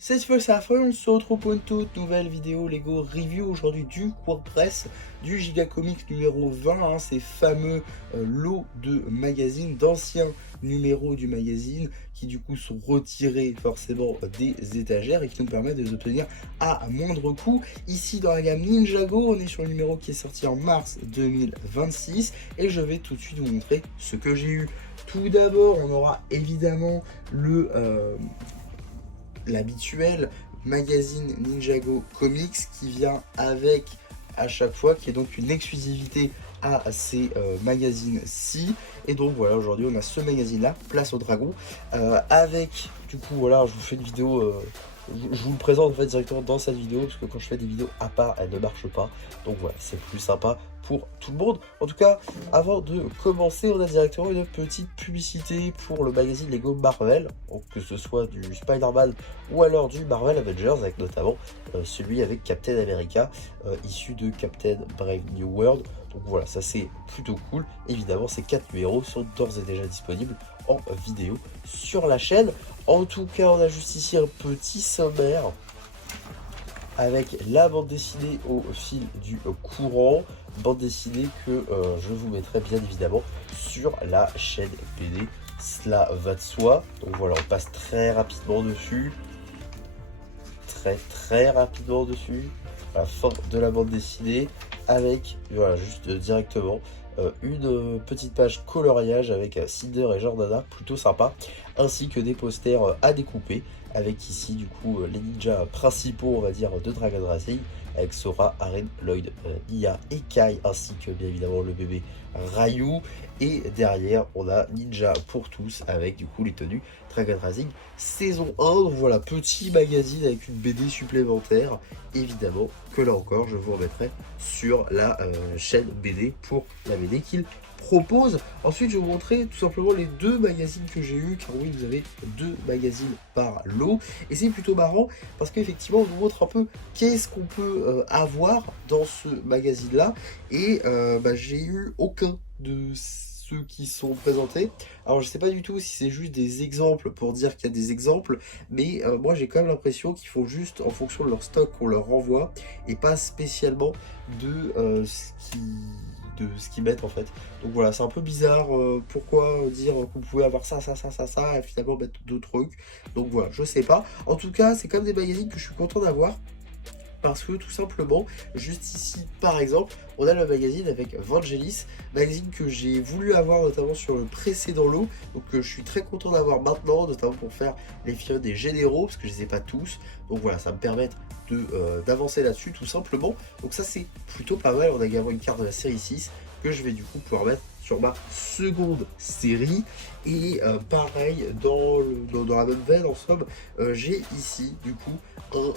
C'est ça, on se retrouve pour une toute nouvelle vidéo Lego Review aujourd'hui du WordPress du Giga Comics numéro 20, ces fameux lots de magazines, d'anciens numéros du magazine qui du coup sont retirés forcément des étagères et qui nous permettent de les obtenir à moindre coût. Ici dans la gamme Ninjago, on est sur le numéro qui est sorti en mars 2026 et je vais tout de suite vous montrer ce que j'ai eu. Tout d'abord, on aura évidemment l'habituel magazine Ninjago Comics qui vient avec à chaque fois, qui est donc une exclusivité à ces magazines-ci. Et donc voilà, aujourd'hui on a ce magazine-là, Place au Dragon, avec du coup voilà, je vous fais une vidéo, je vous le présente en fait directement dans cette vidéo, parce que quand je fais des vidéos à part, elles ne marchent pas. Donc voilà, c'est plus sympa pour tout le monde. En tout cas, avant de commencer, on a directement une petite publicité pour le magazine Lego Marvel, donc que ce soit du Spider-Man ou alors du Marvel Avengers, avec notamment celui avec Captain America, issu de Captain Brave New World. Donc voilà, ça c'est plutôt cool. Évidemment, ces 4 numéros sont d'ores et déjà disponibles en vidéo sur la chaîne. En tout cas, on a juste ici un petit sommaire avec la bande dessinée au fil du courant, bande dessinée que je vous mettrai bien évidemment sur la chaîne BD, cela va de soi. Donc voilà, on passe très rapidement dessus, très rapidement dessus, à la fin de la bande dessinée, avec voilà, juste directement une petite page coloriage avec Cinder et Jordana, plutôt sympa, ainsi que des posters à découper, avec ici du coup les ninjas principaux on va dire de Dragon Racing, avec Sora, Aren, Lloyd, Nia et Kai, ainsi que bien évidemment le bébé Ryu. Et derrière on a Ninja pour tous avec du coup les tenues Dragon Racing saison 1. Donc voilà, petit magazine avec une BD supplémentaire, évidemment que là encore je vous remettrai sur la chaîne BD pour la BD qu'il propose. Ensuite je vais vous montrer tout simplement les deux magazines que j'ai eu, car oui, vous avez deux magazines par lot et c'est plutôt marrant parce qu'effectivement on vous montre un peu qu'est-ce qu'on peut avoir dans ce magazine là. Et j'ai eu aucun de ceux qui sont présentés. Alors je sais pas du tout si c'est juste des exemples pour dire qu'il y a des exemples, mais moi j'ai quand même l'impression qu'il faut juste en fonction de leur stock qu'on leur renvoie et pas spécialement de ce qu'ils mettent en fait. Donc voilà, c'est un peu bizarre. Pourquoi dire que vous pouvez avoir ça et finalement mettre d'autres trucs. Donc voilà, je sais pas. En tout cas, c'est quand même des magazines que je suis content d'avoir. Parce que tout simplement, juste ici par exemple, on a le magazine avec Vangelis, magazine que j'ai voulu avoir notamment sur le précédent lot, donc je suis très content d'avoir maintenant, notamment pour faire les films des généraux, parce que je les ai pas tous, donc voilà, ça me permet d'avancer là-dessus tout simplement. Donc ça c'est plutôt pas mal. On a également une carte de la série 6 que je vais du coup pouvoir mettre sur ma seconde série. Et pareil, dans la même veine en somme, j'ai ici du coup un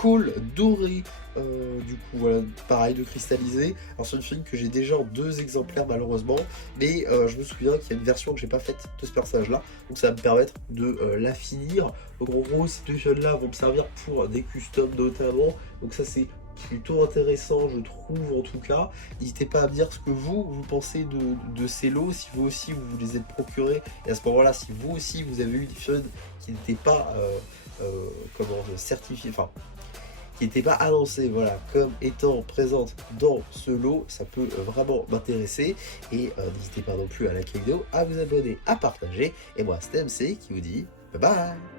call doré, du coup voilà, pareil, de cristallisé. Alors c'est une figurine que j'ai déjà en 2 exemplaires malheureusement, mais je me souviens qu'il y a une version que j'ai pas faite de ce personnage là, donc ça va me permettre de la finir. Donc en gros ces 2 figurines là vont me servir pour des customs notamment, donc ça c'est plutôt intéressant je trouve. En tout cas, n'hésitez pas à me dire ce que vous pensez de ces lots, si vous aussi vous les êtes procurés, et à ce moment là si vous aussi vous avez eu des figurines qui n'étaient pas certifiées, enfin qui n'étaient pas annoncées voilà, comme étant présentes dans ce lot, ça peut vraiment m'intéresser. Et n'hésitez pas non plus à liker la vidéo, à vous abonner, à partager, et moi c'était MC qui vous dit bye bye.